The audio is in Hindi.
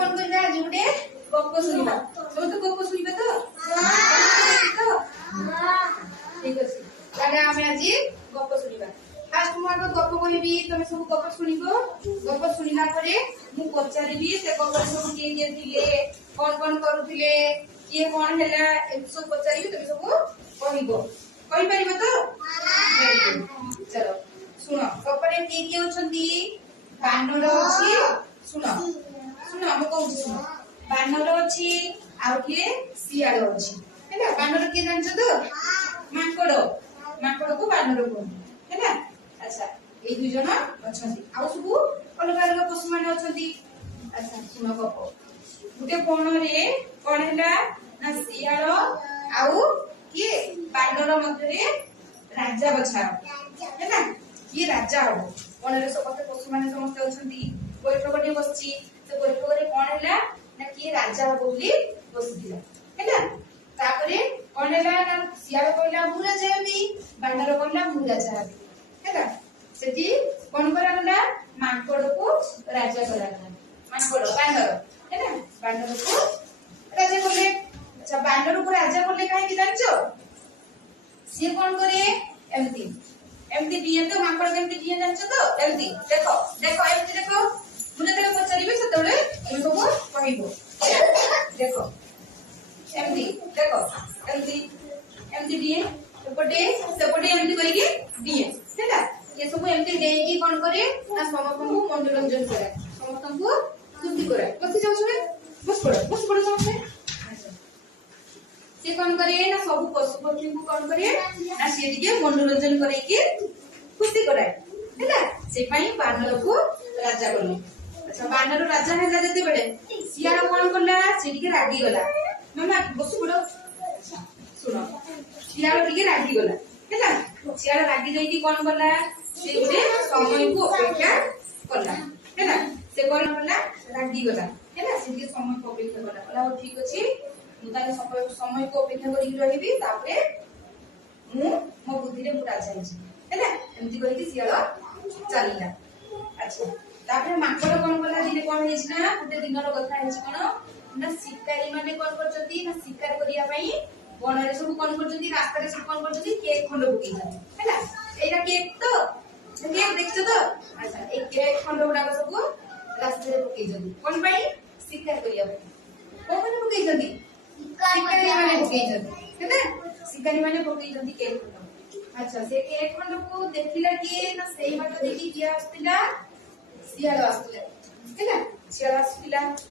कौन करना आज गुटे गप सुनिबा सब तो गप सुनिबा तो ठीक अछि ताले हमें आज गप सुनिबा फास्ट मु आगो गप कहबी तमे सब गप सुनिबो गप सुनिला परे मु पचारिबी से गप सब के थिले कौन करूथिले किए कौन हैला ए सब पचारिबी तमे सब कहबो कहि परिबो तो चलो सुनो गपरे के होछंती बानर अछि सुनो सुनो हम कहू सुनो बानर अछि आ के सियाळ अछि हैला बानर के जानछ तो माकड़ को बानर को हैला अच्छा ए दुई जन अछंती आ सब अलग अलग पशु माने अछंती अच्छा सुनो गप गुटे कोण रे कोण हैला ना सियाळ आउ के बानर मध्य रे राजा बछा हैला ये राजा हो कोण रे सब पशु माने समस्त अछंती बैठकटे बसची से बैठकरे कोण हैला ना के राजा हो बोली बसिदिला हैला तापरे कोण हैला ना सियाळ कहला मु राजा हेबी बानर कहला मु राजा हेबी हैला सेठी कोण करा गला माकड़ को राजा करा गला माकड़ बानर हैला बानर को राजा करले अच्छा बानर को राजा करले काहे कि जानछो से कोण करे एमती एमती दिए तो माकड़ केमती दिए जानछो तो एमती देखो देखो एमती देखो मुने तले पचारिबे सेतबेले एमे सब कहिबो देखो एमती देखो एमती एमती दिए सेपटे एमती करिके दिए हैला ये सब एमती देई कोन करे ना समस्तଙ୍କୁ मनोरंजन करे समस्तଙ୍କୁ खुशी करे बस जाऊ छे बस पड़ो समस्ते से कोन करे ना सब पशु पक्षी को कोन करे ना से दिके मनोरंजन करे कि खुशी करे हैला से पई बानर को राजा करले अच्छा बानर राजा हैला जते बेले सियाळ कोन करला से दिके रागी गला मामा बस पड़ो सुनो सियाळ दिके रागी गला हैला सियाळ रागी जाई कि कोन करला से गुटे समय को अपेक्षा करला हैला से कोन करला रागी गला हैला से दिके समय को अपेक्षा करला कहला हो ठीक अछि मु ताले समय को अपेक्षा करि रहिबी तापरे मु मो बुद्धि रे मु राजा छि हैला एमती कहि कि सियाळ चलिला अच्छा तापरे माकड़ कोन करला दिने कोन हेछि ना गुटे दिनर कथा हेछि कोन ना शिकारी माने कोन करचंती ना शिकार करिया पई वन रे सब कोन करचंती रास्ता रे सब कोन करचंती केक खंड बुकी हैला एटा केक तो केक देखछो तो अच्छा ए केक खंड उडा सब रास्ता रे बुकी जंती कोन पई शिकार करिया पई कोन माने बुकी जंती शिकारी माने बुकी जंती हैला शिकारी माने बुकी जंती केक खंड अच्छा से केक खंड को देखिला कि ना सेही बात देखि किया आस्तिला सियाळ आस्तिला हैला सियाळ आस्तिला